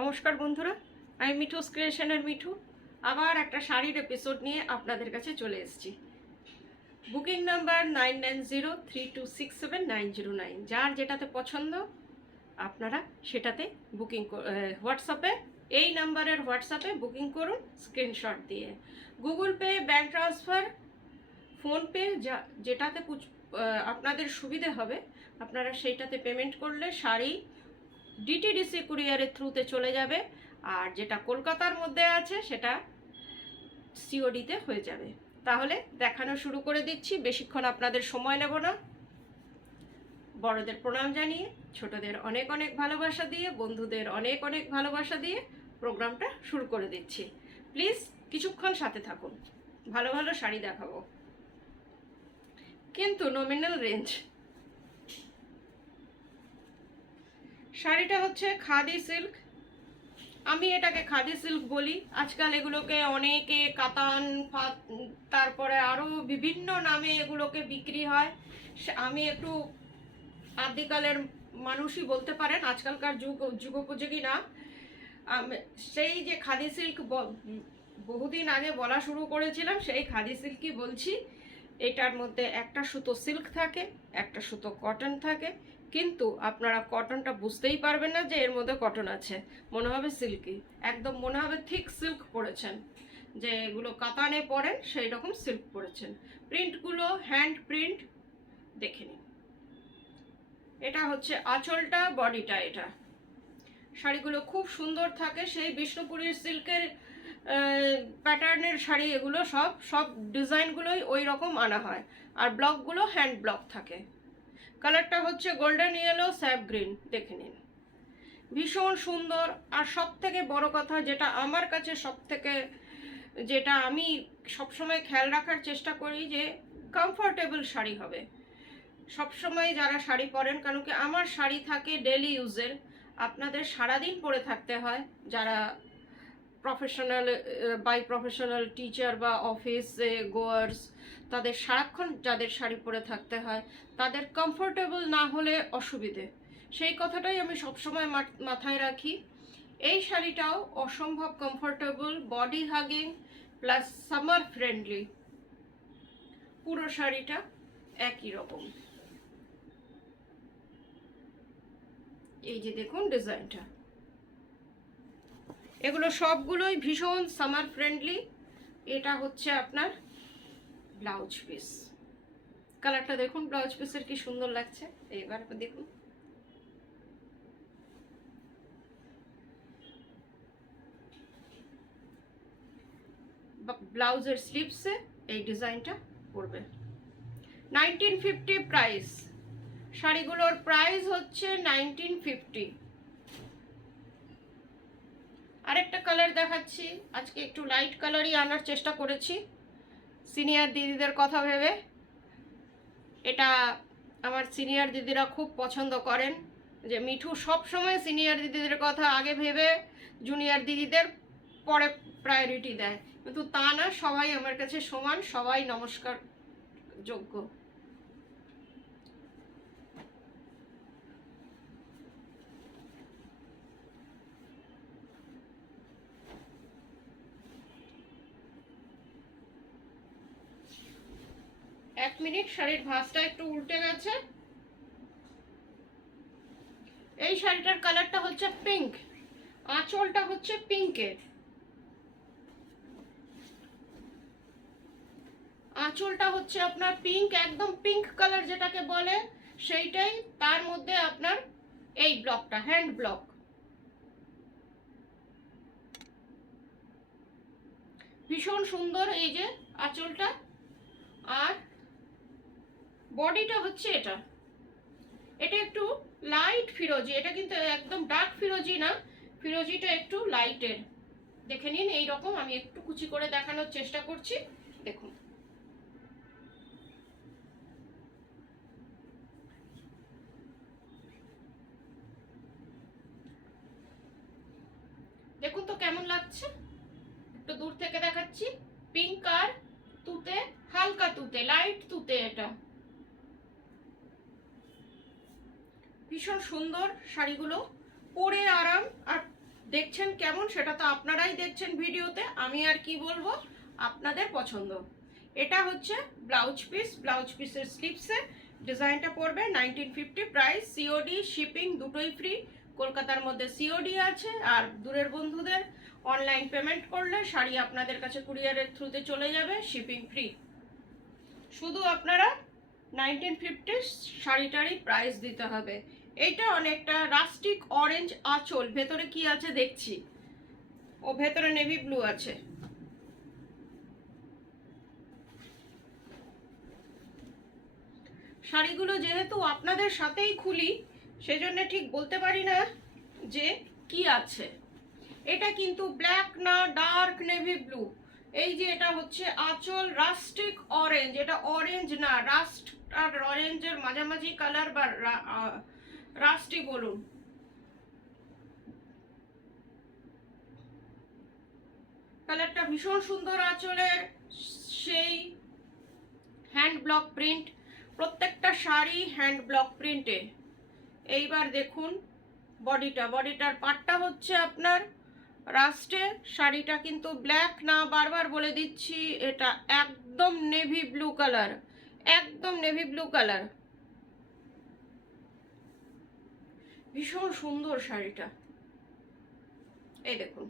নমস্কার বন্ধুরা, আমি মিঠুস ক্রিয়েশনের মিঠু আবার একটা শাড়ির এপিসোড নিয়ে আপনাদের কাছে চলে এসেছি। Booking number 9903267909। যার যেটাতে পছন্দ আপনারা সেটাতে বুকিং হোয়াটসঅ্যাপে এই নাম্বারের হোয়াটসঅ্যাপে বুকিং করুন স্ক্রিনশট দিয়ে। Google pay, bank transfer, PhonePe যেটাতে আপনাদের সুবিধে হবে আপনারা সেইটাতে পেমেন্ট করলে শাড়ি ডিটিডিসি কুরিয়ারের থ্রুতে চলে যাবে, আর যেটা কলকাতার মধ্যে আছে সেটা সিওডিতে হয়ে যাবে। তাহলে দেখানো শুরু করে দিচ্ছি, বেশিক্ষণ আপনাদের সময় নেব না। বড়দের প্রণাম জানিয়ে, ছোটদের অনেক অনেক ভালোবাসা দিয়ে, বন্ধুদের অনেক অনেক ভালোবাসা দিয়ে প্রোগ্রামটা শুরু করে দিচ্ছি। প্লিজ কিছুক্ষণ সাথে থাকুন, ভালো ভালো শাড়ি দেখাবো, কিন্তু নমিনাল রেঞ্জ। শাড়িটা হচ্ছে খাদি সিল্ক, আমি এটাকে খাদি সিল্ক বলি। আজকাল এগুলোকে অনেকে কাতান, তারপরে আরও বিভিন্ন নামে এগুলোকে বিক্রি হয়। আমি একটু আদিকালের মানুষই বলতে পারেন, আজকালকার যুগোপযোগী না। সেই যে খাদি সিল্ক বহুদিন আগে বলা শুরু করেছিলাম, সেই খাদি সিল্কই বলছি। এটার মধ্যে একটা সুতো সিল্ক থাকে, একটা সুতো কটন থাকে, কিন্তু আপনারা কটনটা বুঝতেই পারবেন না যে এর মধ্যে কটন আছে, মনে হবে সিল্কি, একদম মনে হবে থিক সিল্ক পরেছেন, যে এগুলো কাতানে পরেন সেই রকম সিল্ক পরেছেন। প্রিন্টগুলো হ্যান্ড প্রিন্ট, দেখে নিন। এটা হচ্ছে আঁচলটা, বডিটা। এটা শাড়িগুলো খুব সুন্দর থাকে, সেই বিষ্ণুপুরীর সিল্কের প্যাটার্নের শাড়ি এগুলো, সব ডিজাইনগুলোই ওই রকম আনা হয়, আর ব্লকগুলো হ্যান্ড ব্লক থাকে। কালারটা হচ্ছে গোল্ডেন ইয়েলো স্যাপ গ্রিন, দেখে নিন, ভীষণ সুন্দর। আর সব থেকে বড় কথা, যেটা আমার কাছে সব থেকে, যেটা আমি সবসময় খেয়াল রাখার চেষ্টা করি, যে কমফোর্টেবল শাড়ি হবে সবসময় যারা শাড়ি পরেন। কারণ কি আমার শাড়ি থাকে ডেলি ইউজের, আপনাদের সারাদিন পরে থাকতে হয়, যারা প্রফেশনাল প্রফেশনাল টিচার বা অফিসে গোয়ার্স, তাদের সারাক্ষণ যাদের শাড়ি পরে থাকতে হয়, তাদের কমফোর্টেবল না হলে অসুবিধে, সেই কথাটাই আমি সবসময় মাথায় রাখি। এই শাড়িটাও অসম্ভব comfortable, body hugging plus summer friendly. পুরো শাড়িটা একই রকম। এই যে দেখুন ডিজাইনটা, এগুলো সবগুলোই ভীষণ সামার ফ্রেন্ডলি। এটা হচ্ছে আপনার ব্লাউজ পিস, কালারটা দেখুন, ব্লাউজ পিসের কি সুন্দর লাগছে। এইবার দেখুন, ব্লাউজের স্লিভসে এই ডিজাইনটা পড়বে। 1950 প্রাইস, শাড়িগুলোর প্রাইস হচ্ছে 1950। আরেকটা কালার দেখাচ্ছি, আজকে একটু লাইট কালারই আনার চেষ্টা করেছি সিনিয়র দিদিদের কথা ভেবে। এটা আমার সিনিয়র দিদিরা খুব পছন্দ করেন, যে মিঠু সব সময় সিনিয়র দিদিদের কথা আগে ভেবে জুনিয়র দিদিদের পরে প্রায়োরিটি দেয়, কিন্তু তা না, সবাই আমার কাছে সমান, সবাই নমস্কার যোগ্য। এক মিনিট, শাড়ির ভাঁজটা একটু উল্টে গেছে। এই শাড়িটার কালারটা হচ্ছে পিঙ্ক, আঁচলটা হচ্ছে পিঙ্কের, আঁচলটা হচ্ছে আপনার পিঙ্ক, একদম পিঙ্ক কালার যেটাকে বলে সেইটাই। তার মধ্যে আপনার এই ব্লকটা হ্যান্ড ব্লক, ভীষণ সুন্দর এই যে আঁচলটা। আর বডিটা হচ্ছে এটা, এটা একটু লাইট ফিরোজি, এটা কিন্তু একদম ডার্ক ফিরোজি না, ফিরোজিটা একটু লাইটের। দেখে নিন, এইরকম আমি একটু কুচি করে দেখানোর চেষ্টা করছি, দেখুন। দেখুন তো কেমন লাগছে, একটু দূর থেকে দেখাচ্ছি। পিঙ্ক আর তুতে, হালকা তুতে, লাইট তুতে, এটা ভীষণ সুন্দর শাড়িগুলো, পরে আরাম। আর দেখছেন কেমন সেটা তো আপনারাই দেখছেন ভিডিওতে, আমি আর কি বলবো, আপনাদের পছন্দ। এটা হচ্ছে ব্লাউজ পিস, ব্লাউজ পিসের স্লিপসে ডিজাইনটা পড়বে 1950, প্রাইস সিওডি, শিপিং দুটোই ফ্রি। কলকাতার মধ্যে সিওডি আছে, আর দূরের বন্ধুদের অনলাইন পেমেন্ট করলে শাড়ি আপনাদের কাছে কুরিয়ারের থ্রুতে চলে যাবে, শিপিং ফ্রি। শুধু আপনারা 1950 শাড়িটারই প্রাইস দিতে হবে। এইটা অনেকটা রাস্টিক অরেঞ্জ আঁচল, ভেতরে কি আছে দেখছি, ও ভেতরে নেভি ব্লু আছে। শাড়িগুলো যেহেতু আপনাদের সাথেই খুলি, সেজন্য ঠিক বলতে পারি না যে কি আছে। এটা কিন্তু ব্ল্যাক না, ডার্ক নেভি ব্লু। এই যে এটা হচ্ছে আঁচল রাস্টিক অরেঞ্জ, এটা অরেঞ্জ না, রাস্ট আর অরেঞ্জের মাঝামাঝি কালার, বা রাস্টি বলুন। কালারটা ভীষণ সুন্দর, আঁচলের সেই হ্যান্ড ব্লক প্রিন্ট, প্রত্যেকটা শাড়ি হ্যান্ড ব্লক প্রিন্টে। এইবার দেখুন বডিটার পাটটা হচ্ছে আপনার রাস্টে। শাড়িটা কিন্তু ব্ল্যাক না, বারবার বলে দিচ্ছি, এটা একদম নেভি ব্লু কালার, একদম নেভি ব্লু কালার। ভীষণ সুন্দর শাড়িটা, এই দেখুন।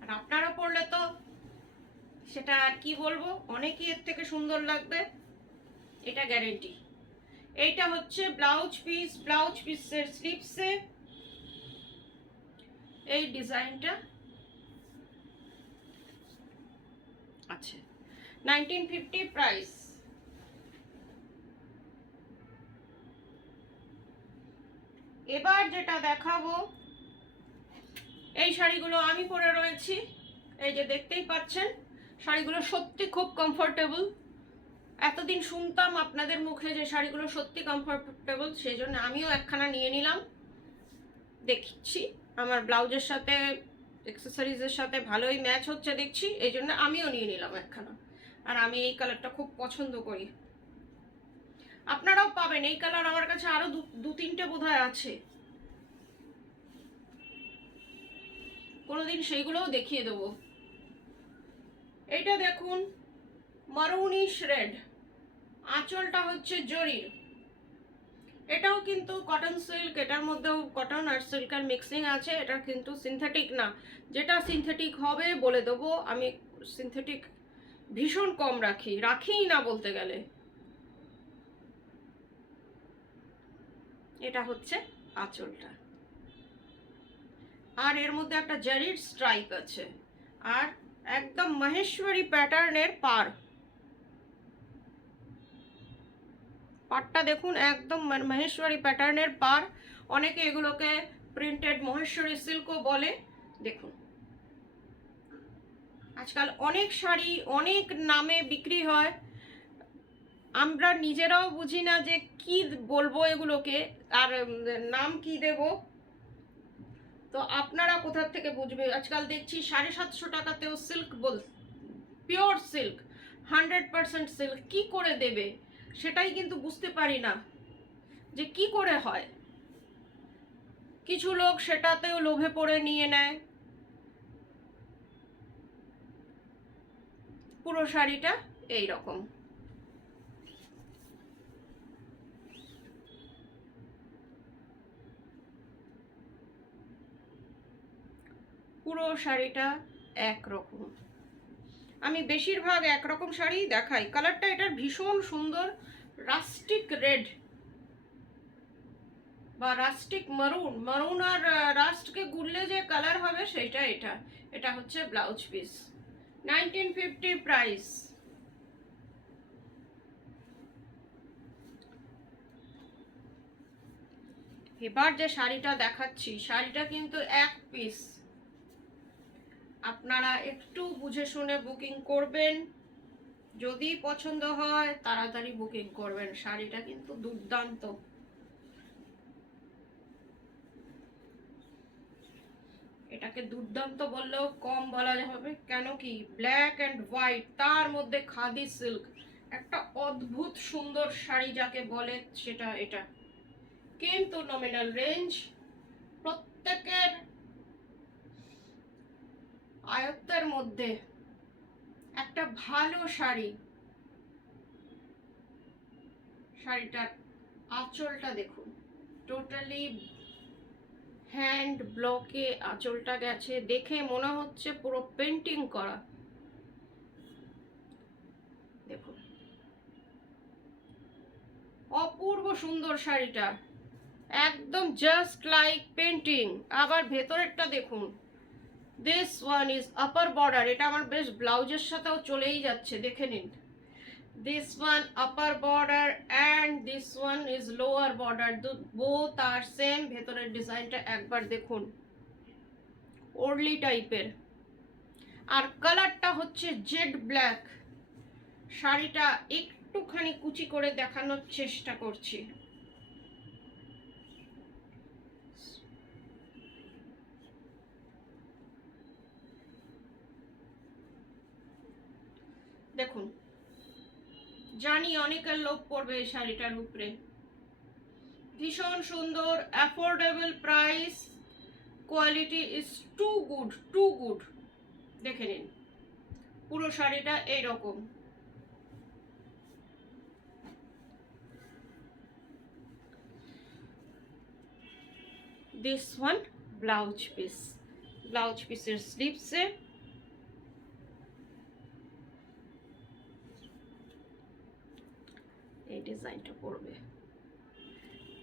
আর আপনারা পরলে তো সেটা আর কি বলবো, অনেকই এর থেকে সুন্দর লাগবে, এটা গ্যারেন্টি। এইটা হচ্ছে ব্লাউজ পিস, ব্লাউজ পিসের স্লিপসে এই ডিজাইনটা আছে, 1950 প্রাইস। এবার যেটা দেখাবো, এই শাড়িগুলো আমি পরে রয়েছি, এই যে দেখতেই পাচ্ছেন। শাড়িগুলো সত্যি খুব কমফোর্টেবল। এতদিন শুনতাম আপনাদের মুখে যে শাড়িগুলো সত্যি কমফোর্টেবল, সেই জন্য আমিও একখানা নিয়ে নিলাম। দেখছি আমার ব্লাউজের সাথে, অ্যাক্সেসরিজের সাথে ভালোই ম্যাচ হচ্ছে দেখছি, এই জন্য আমিও নিয়ে নিলাম একখানা। আর আমি এই কালারটা খুব পছন্দ করি, আপনারাও পাবেন এই কালার। আমার কাছে আরো দু তিনটে বোধহয় আছে, কোনোদিন সেইগুলোও দেখিয়ে দেবো। এইটা দেখুন মারুনিশ রেড, আঁচলটা হচ্ছে জরির। এটাও কিন্তু কটন সিল্ক, এটার মধ্যেও কটন আর সিল্কের মিক্সিং আছে। এটা কিন্তু সিনথেটিক না, যেটা সিনথেটিক হবে বলে দেবো। আমি সিনথেটিক ভীষণ কম রাখিই না বলতে গেলে। এটা হচ্ছে আঁচলটা, আর এর মধ্যে একটা জারির স্ট্রাইপ আছে, আর একদম মহেশ্বরী প্যাটার্নের পাড়টা দেখুন, একদম মহেশ্বরী প্যাটার্নের পাড়। অনেকে এগুলোকে প্রিন্টেড মহেশ্বরী সিল্কও বলে। দেখুন আজকাল অনেক শাড়ি অনেক নামে বিক্রি হয়, আমরা নিজেরাও বুঝি না যে কি বলবো এগুলোকে, আর নাম কি দেব। তো আপনারা কোথা থেকে বুঝবে? আজকাল দেখছি 750 টাকাতেও সিল্ক, পিওর সিল্ক, 100% সিল্ক কি করে দেবে, সেটাই কিন্তু বুঝতে পারি না যে কি করে হয়। কিছু লোক সেটাতেও লোভে পড়ে নিয়ে নেয় পুরো শাড়িটা এই রকম। পুরো শাড়িটা একরকম। আমি বেশিরভাগ একরকম শাড়ি দেখাই। কালারটা এটার ভীষণ সুন্দর, রাস্টিক রেড বা রাস্টিক মারুন। মারুন আর রাস্টকে গুললে যে কালার হবে সেটা এটা। এটা হচ্ছে ব্লাউজ পিস, 1950 প্রাইস। এবার যে শাড়িটা দেখাচ্ছি, শাড়িটা কিন্তু এক পিস। আপনারা একটু বুঝে শুনে বুকিং করবেন, যদি পছন্দ হয় তাড়াতাড়ি বুকিং করবেন। শাড়িটা কিন্তু দুর্দান্ত। এটাকে দুর্দান্ত বললেও কম বলা হবে, কেন কি ব্ল্যাক অ্যান্ড হোয়াইট, তার মধ্যে খাদি সিল্ক, একটা অদ্ভুত সুন্দর শাড়ি যাকে বলে সেটা এটা। কিন্তু নমিনাল রেঞ্জ, প্রত্যেকের আয়ত্তের মধ্যে একটা ভালো শাড়ি। শাড়িটার আঁচলটা দেখুন, টোটালি হ্যান্ড ব্লকে আঁচলটা গেছে, দেখে মনে হচ্ছে পুরো পেন্টিং করা। দেখুন অপূর্ব সুন্দর শাড়িটা, একদম জাস্ট লাইক পেন্টিং। আবার ভেতরেরটা দেখুন, this one is upper border, এটা আমার বেশ ব্লাউজের সাথেও চলেই যাচ্ছে, দেখে নিন। This one upper border and this one is lower border, both are same. ভেতরের ডিজাইনটা একবার দেখুন, ওরলি টাইপের, আর কালারটা হচ্ছে জেড ব্ল্যাক। শাড়িটা একটুখানি কুচি করে দেখানোর চেষ্টা করছি। দেখুন, জানি অনেকের লোভ পড়বে এই শাড়িটার উপরে, ভীষণ সুন্দর, affordable price, quality is too good, too good. দেখে নিন পুরো শাড়িটা এইরকম। This one blouse piece, blouse পিসের স্লিভসে এই ডিজাইনটা পড়বে,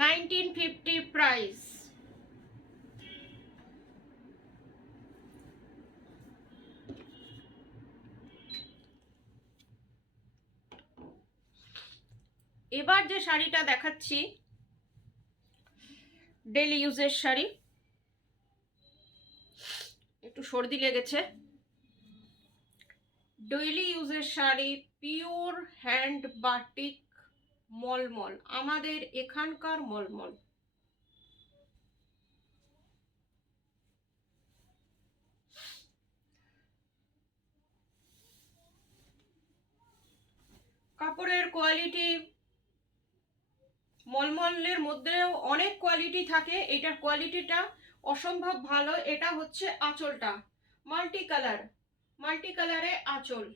1950 প্রাইস। এবার যে শাড়িটা দেখাচ্ছি ডেলি ইউজের শাড়ি, একটু সর্দি লেগেছে। ডেইলি ইউজের শাড়ি, পিওর হ্যান্ড বাটিক মলমল, আমাদের এখানকার মলমল। কাপড়ের কোয়ালিটি, মলমলের মধ্যেও অনেক কোয়ালিটি থাকে, এটার কোয়ালিটিটা অসম্ভব ভালো। এটা হচ্ছে আঁচলটা, মাল্টি কালার, মাল্টি কালারে আঁচল।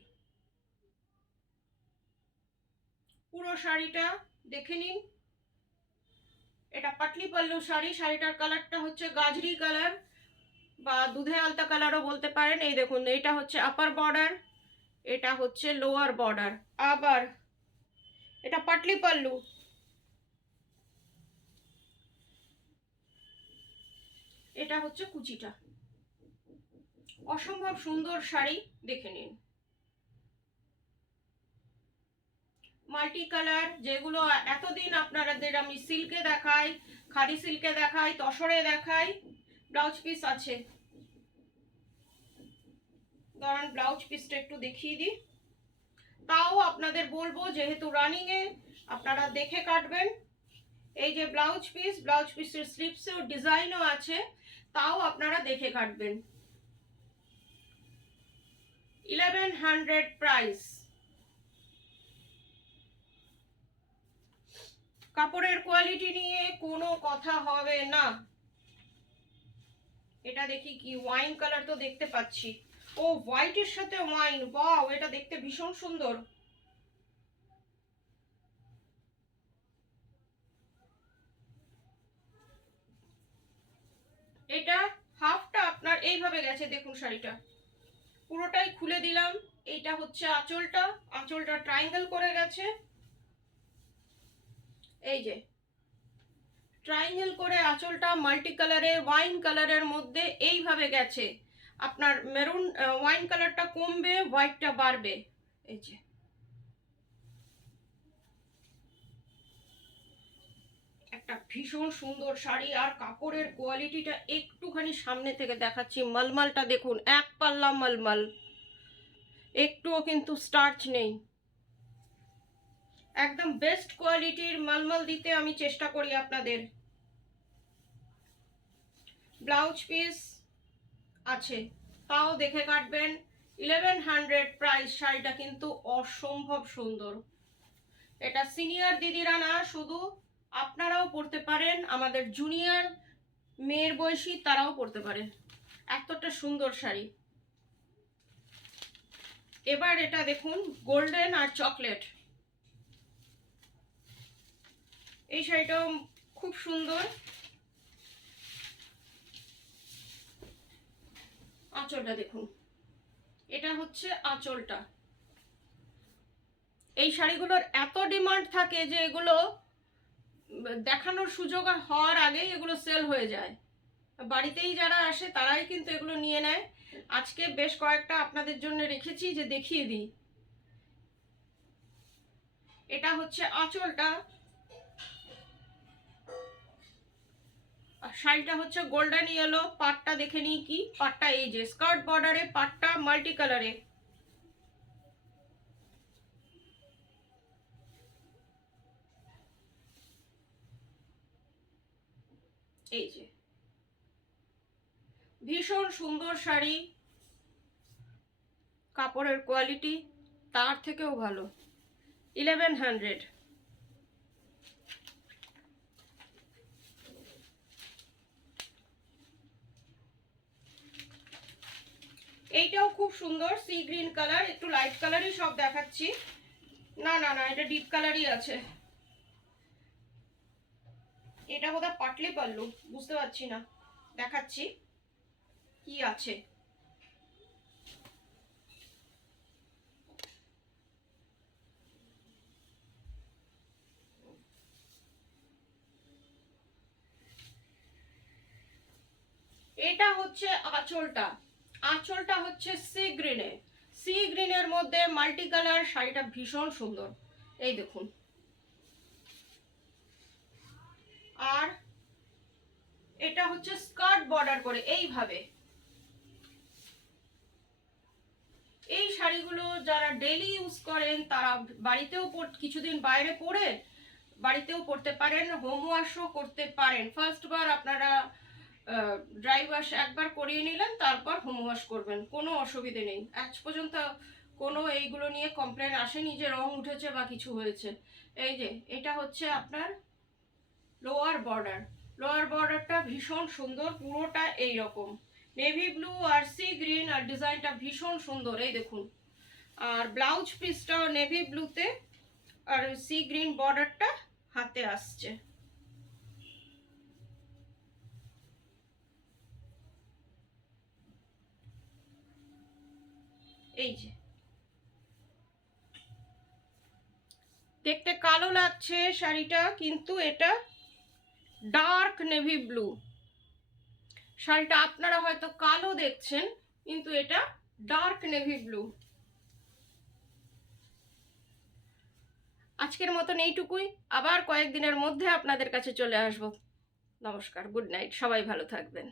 পুরো শাড়িটা দেখে নিন, এটা পাটলি পাল্লু শাড়ি। শাড়িটার কালারটা হচ্ছে গাজরি কালার বা দুধে আলতা কালারও বলতে পারেন। এই দেখুন, এটা হচ্ছে আপার বর্ডার, এটা হচ্ছে লোয়ার বর্ডার, আবার এটা পাটলি পাল্লু। এটা হচ্ছে কুচিটা, অসম্ভব সুন্দর শাড়ি, দেখে নিন। মাল্টি কালার, যেগুলো এতদিন আপনাদের আমি সিল্কে দেখাই, খাদি সিল্কে দেখাই, তসরে দেখাই, ব্লাউজ পিস আছে। দাঁড়ান ব্লাউজ পিসটা একটু দেখিয়ে দিই, তাও আপনাদের বলবো যেহেতু রানিং এ আপনারা দেখে কাটবেন। এই যে ব্লাউজ পিস, ব্লাউজ পিসের স্লিপসেও ডিজাইনও আছে, তাও আপনারা দেখে কাটবেন। 1100 প্রাইস। কাপড়ের কোয়ালিটি নিয়ে কোনো কথা হবে না। এটা দেখি কি, ওয়াইন কালার তো দেখতে পাচ্ছি, ও হোয়াইটের সাথে ওয়াইন, ওয়াও, এটা দেখতে ভীষণ সুন্দর। এটা হাফটা আপনার এইভাবে গেছে, দেখুন শাড়িটা পুরোটাই খুলে দিলাম। এইটা হচ্ছে আঁচলটা, আঁচলটা ট্রায়াঙ্গেল করে গেছে, এই যে ট্রায়াঙ্গেল করে আঁচলটা মাল্টি কালারে ওয়াইন কালারের মধ্যে এইভাবে গেছে। আপনার মেরুন ওয়াইন কালারটা কমবে, হোয়াইটটা বাড়বে। এই যে একটা ভীষণ সুন্দর শাড়ি, আর কাপড়ের কোয়ালিটিটা একটুখানি সামনে থেকে দেখাচ্ছি। মলমলটা দেখুন, এক পাল্লা মলমল, একটুও কিন্তু স্টার্চ নেই। একদম বেস্ট কোয়ালিটির মলমল দিতে আমি চেষ্টা করি আপনাদের। ব্লাউজ পিস আছে, তাও দেখে কাটবেন। 1100 প্রাইস। শাড়িটা কিন্তু অসম্ভব সুন্দর। এটা সিনিয়র দিদিরা না, শুধু আপনারাও পরতে পারেন, আমাদের জুনিয়র মেয়ের বয়সী তারাও পরতে পারে। এতটা সুন্দর শাড়ি। এবার এটা দেখুন, গোল্ডেন আর চকলেট। এই শাড়িটাও খুব সুন্দর। আঁচলটা দেখুন, এটা হচ্ছে আঁচলটা। এই শাড়িগুলোর এত ডিমান্ড থাকে যে এগুলো দেখানোর সুযোগ হওয়ার আগেই এগুলো সেল হয়ে যায়। বাড়িতেই যারা আসে তারাই কিন্তু এগুলো নিয়ে নেয়। আজকে বেশ কয়েকটা আপনাদের জন্য রেখেছি যে দেখিয়ে দিই। এটা হচ্ছে আঁচলটা, শাড়িটা হচ্ছে গোল্ডেন ইয়েলো। পাটটা দেখে নিই কি, পাটটা এই যে স্কার্ট বর্ডারে, পাটটা মাল্টি কালারে। এই যে ভীষণ সুন্দর শাড়ি, কাপড়ের কোয়ালিটি তার থেকেও ভালো। 1100। এইটাও খুব সুন্দর, সি গ্রিন কালার। একটু লাইট কালারই সব দেখাচ্ছি। না না না, এটা ডিপ কালারই আছে। এটা বোধহয় পাটলি পাল্লু, বুঝতে পারছি না, দেখাচ্ছি কি আছে। এটা হচ্ছে আঁচলটা। আঁচলটা হচ্ছে সি গ্রিনে, সি গ্রিনের মধ্যে মাল্টি কালার। শাড়িটা ভীষণ সুন্দর, এই দেখুন। আর এটা হচ্ছে স্কার্ট বর্ডার করে এইভাবে। এই শাড়িগুলো যারা ডেইলি ইউজ করেন তারা বাড়িতেও কিছুদিন বাইরে পরে বাড়িতেও পরতে পারেন, হোম ওয়াশও করতে পারেন। ফার্স্ট বার আপনারা ড্রাই ওয়াশ একবার করিয়ে নিলেন, তারপর হোম ওয়াশ করবেন, কোনো অসুবিধে নেই। আজ পর্যন্ত কোনো এইগুলো নিয়ে কমপ্লেন আসেনি যে রং উঠেছে বা কিছু হয়েছে। এই যে এটা হচ্ছে আপনার লোয়ার বর্ডার। লোয়ার বর্ডারটা ভীষণ সুন্দর, পুরোটা এই রকম নেভি ব্লু আর সি গ্রিন, আর ডিজাইনটা ভীষণ সুন্দর, এই দেখুন। আর ব্লাউজ পিসটাও নেভি ব্লুতে, আর সি গ্রিন বর্ডারটা হাতে আসছে। এই যে দেখতে কালো লাগছে শাড়িটা, কিন্তু এটা ডার্ক নেভি ব্লু। শাড়িটা আপনারা হয়তো কালো দেখছেন, কিন্তু এটা ডার্ক নেভি ব্লু। আজকের মতন এইটুকুই, আবার কয়েকদিনের মধ্যে আপনাদের কাছে চলে আসবো। নমস্কার, গুড নাইট, সবাই ভালো থাকবেন।